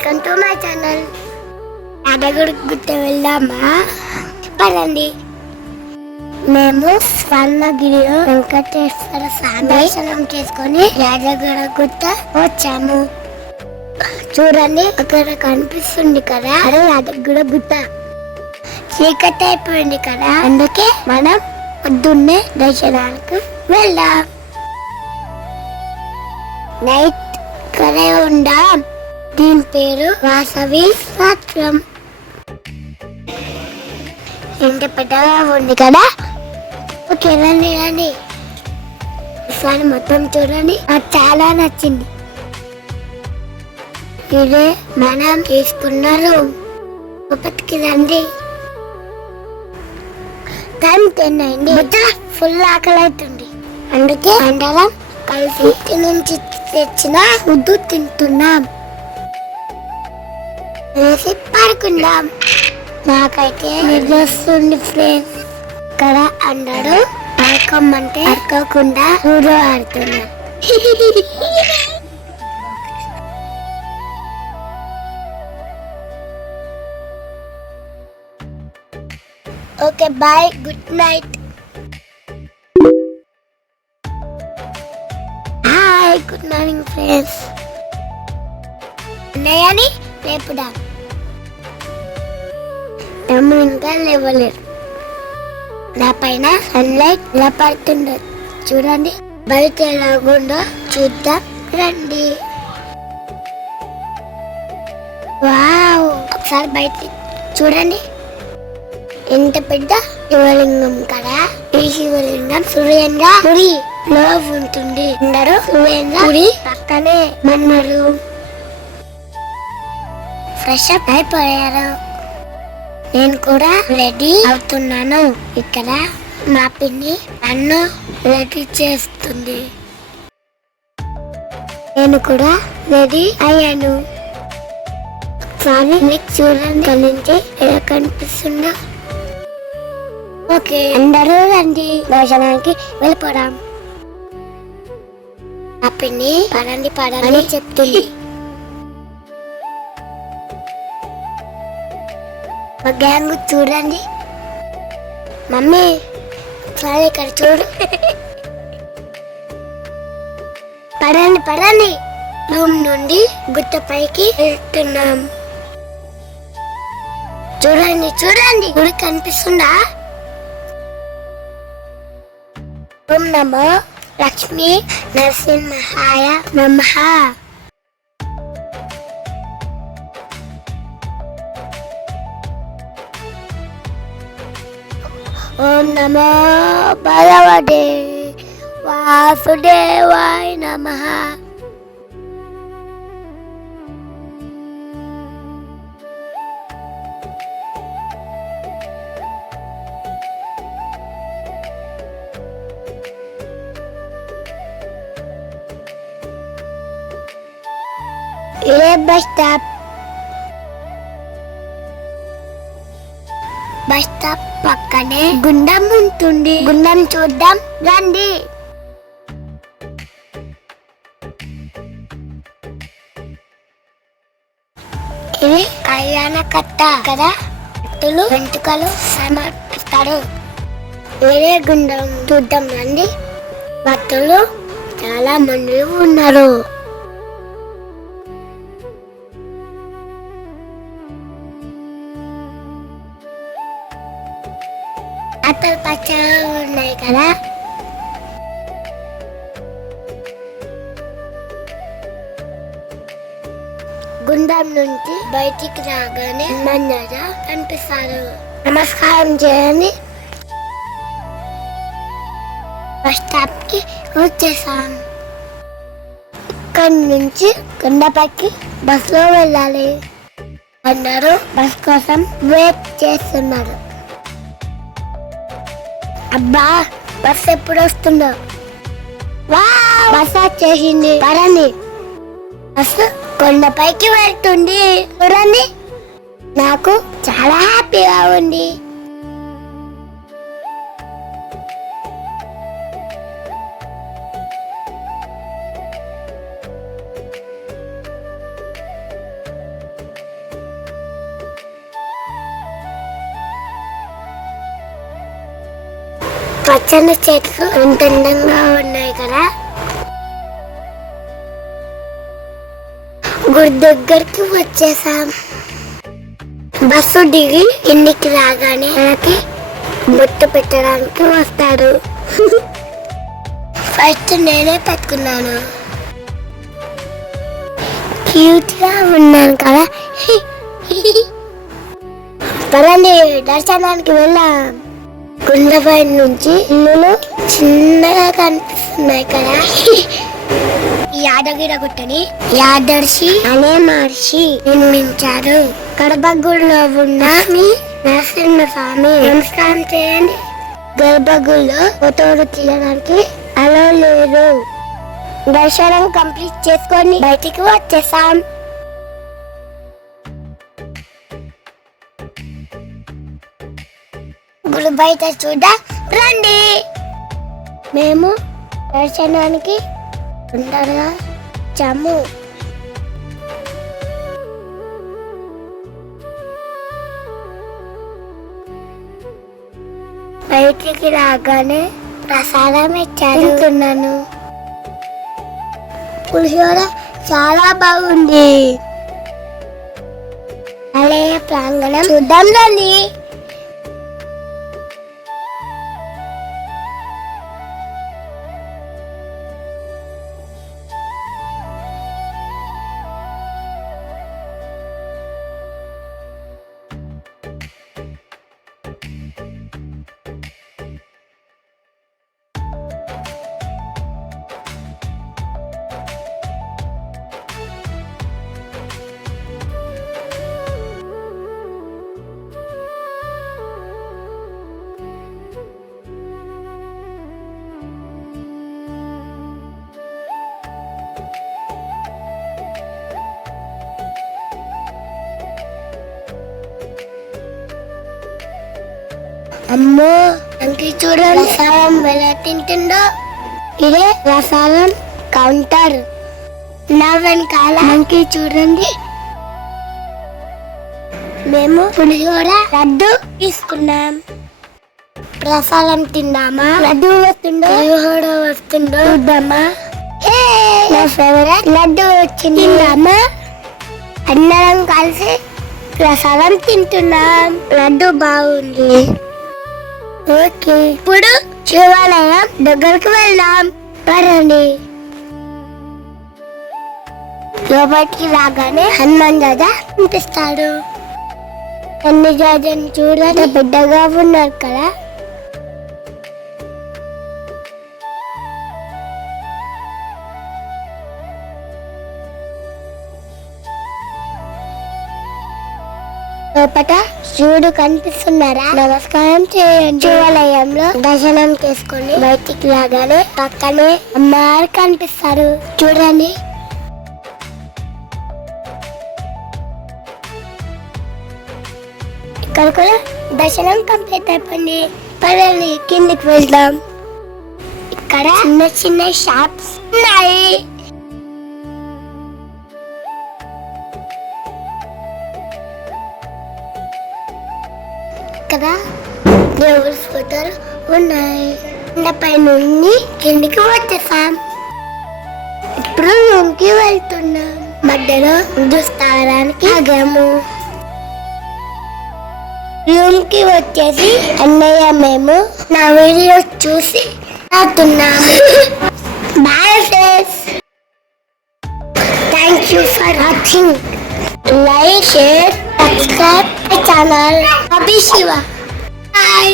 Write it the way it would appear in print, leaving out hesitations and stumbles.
Welcome to my channel. Yadagiri Gutta వెళ్దామా? పదండి. మేము స్వర్ణగిరిలో వెంకటేశ్వర స్వామి దర్శనం చేసుకొని యాదగిరి గుట్ట వచ్చాము. చూడండి, అక్కడ కనిపిస్తుంది కదా, అదే యాదగిరి గుట్ట. చీకటి అయిపోయింది కదా, అందుకే మనం పొద్దున్నే దర్శనానికి వెళ్దాం. నైట్ ఇక్కడే ఉందాం. దీని పేరు వాసవి సత్రం. ఎంత పెద్దగా ఉంది కదా. ఓకే, రండి రండి. ఈసారి మొత్తం చూడండి, నాకు చాలా నచ్చింది. ఇదే మనం తీసుకున్నారు. లోపలికి రండి. టైం 10 అయింది. ఫుల్ ఆకలి అవుతుంది, అందుకే అందరం కలిసి ఇంటి నుంచి తెచ్చిన ఫుడ్ తింటున్నాం. వేసి పడుకుందాం. నాకైతే నిద్రొస్తుంది ఫ్రెండ్స్. ఇక్కడ అందరూ పడుకోమంటే పడుకోకుండా లూడో ఆడుతున్నారు. Okay bye, good night. Hi, good morning friends. అన్నయ్యని లేపుదా. తమ్ముడు ఇంకా లేవలేరు. నా పైన సన్లైట్ ఇలా పడుతుండదు. చూడండి, బయట ఎలాగుందో చూద్దాం రండి. వావ్, ఒకసారి బయట చూడండి. ఎంత పెద్ద శివలింగం కదా. ఈ శివలింగం సూర్యంగా గుడిలో ఉంటుంది. అందరూ సూర్యంగా గుడి పక్కనే మన్నారు. ఫ్రెష్ అప్ అయిపోయారు. నేను కూడా రెడీ అవుతున్నాను. ఇక్కడ మా పిన్ని నన్ను రెడీ చేస్తుంది. నేను కూడా రెడీ అయ్యాను. ఒకసారి మీకు చూడండి, ఇక్కడ నుంచి ఎలా కనిపిస్తుందో. ఓకే, అందరూ రండి, దర్శనానికి వెళ్ళిపోదాం. ఆ పిన్ని పడండి పడండి చెప్తుంది. మా గ్యాంగ్ చూడండి. మమ్మీ ఒకసారి ఇక్కడ చూడు. పడండి పడండి. రూమ్ నుండి గుట్ట పైకి వెళ్తున్నాం. చూడండి చూడండి, గుడి కనిపిస్తుందా? ఓం నమో లక్ష్మీ నరసింహాయ నమః. ఓం నమో భగవతే వాసుదేవాయ నమః. ఇదే బస్ స్టాప్. బస్ స్టాప్ పక్కనే గుండం ఉంటుంది. గుండం చూద్దాం రండి. ఇది కళ్యాణ కట్ట కదా. భక్తులు వెంట్రుకలు సమర్పిస్తారు. వేరే గుండం చూద్దాం రండి. భక్తులు చాలా మంది ఉన్నారు. అతలు పచ్చగా ఉన్నాయి కదా. గుండం నుంచి బయటికి రాగానే మందర కనిపిస్తారు. నమస్కారం చేయండి. బస్ స్టాప్ కి వచ్చేసాం. ఇక్కడి నుంచి కొండపైకి బస్సులో వెళ్ళాలి. అందరూ బస్ కోసం వెయిట్ చేస్తున్నారు. అబ్బా, బస్ ఎప్పుడు వస్తుందో. బస్ వచ్చేసింది, పడండి. బస్సు కొండపైకి వెళ్తుంది. చూడండి, నాకు చాలా హ్యాపీగా ఉంది. పచ్చని చెట్లు ఎంత అందంగా ఉన్నాయి కదా. గుడి దగ్గరికి వచ్చేసాం. బస్సు దిగి ఇంటికి రాగానే మనకి బొట్టు పెట్టడానికి వస్తాడు. ఫస్ట్ నేనే పెట్టుకున్నాను. క్యూట్ గా ఉన్నాను కదా. పదండి దర్శనానికి వెళ్ళాం. కొండపై నుంచి ఇల్లులు చిన్నగా కనిపిస్తున్నాయి కదా. యాదగిరి గుట్టని యాదర్శి అనే మహర్షి నిర్మించారు. గర్భగుడిలో ఉన్న నరసింహస్వామి నమస్కారం చేయండి. గర్భగుడిలో ఫోటోలు తీయడానికి అలో లేదు. దర్శనం కంప్లీట్ చేసుకొని బయటికి వచ్చేసాం. గుడి బయట చూడ రండి. మేము దర్శనానికి తొందరగా వచ్చాము. బయటికి రాగానే ప్రసాదం ఇచ్చాను. పులిహోర చాలా బాగుంది. ఆలయ ప్రాంగణం చూద్దాం రండి. అమ్మో అంకి చూడండి ప్రసాదం ఎలా తింటుందో. ఇదే ప్రసాదం కౌంటర్. నా వెనకాల అంకి చూడండి. మేము పులిహోర లడ్డు తీసుకున్నాం. ప్రసాదం తిందామా? లడ్డు వస్తుందో పులిహోర వస్తుందో చూద్దామా? నా ఫేవరెట్ లడ్డు వచ్చింది. తిందామా? అందరం కలిసి ప్రసాదం తింటున్నాం. లడ్డు బాగుంది. ఓకే, ఇప్పుడు శివాలయం దగ్గరికి వెళ్దాం. పదండి. లోపలికి రాగానే హనుమాన్ రాజా కనిపిస్తాడు. అన్ని రాజాని చూడండి, పెద్దగా ఉన్నారు కదా. లోపట శివుడు కనిపిస్తున్నారా? నమస్కారం చేయండి. శివాలయంలో దర్శనం చేసుకొని బయటికి రాగానే పక్కనే అమ్మవారు కనిపిస్తారు. చూడండి. ఇక్కడ కూడా దర్శనం కంప్లీట్ అయిపోయింది. పదండి కిందికి వెళ్దాం. ఇక్కడ చిన్న చిన్న షాప్స్ ఉన్నాయి. కదా దేవుడి ఫోటోలు ఉన్నాయి. పై నుండి కిందికి వచ్చేసాం. ఇప్పుడు రూమ్కి వెళ్తున్నాం. మధ్యలో స్థానానికి ఆగాము. రూమ్కి వచ్చేసి అన్నయ్య మేము నా వీడియో చూసి ఆడుతున్నాము. Bye friends. Thank you for watching. Like, share, subscribe my channel. Happy Shiva. Bye.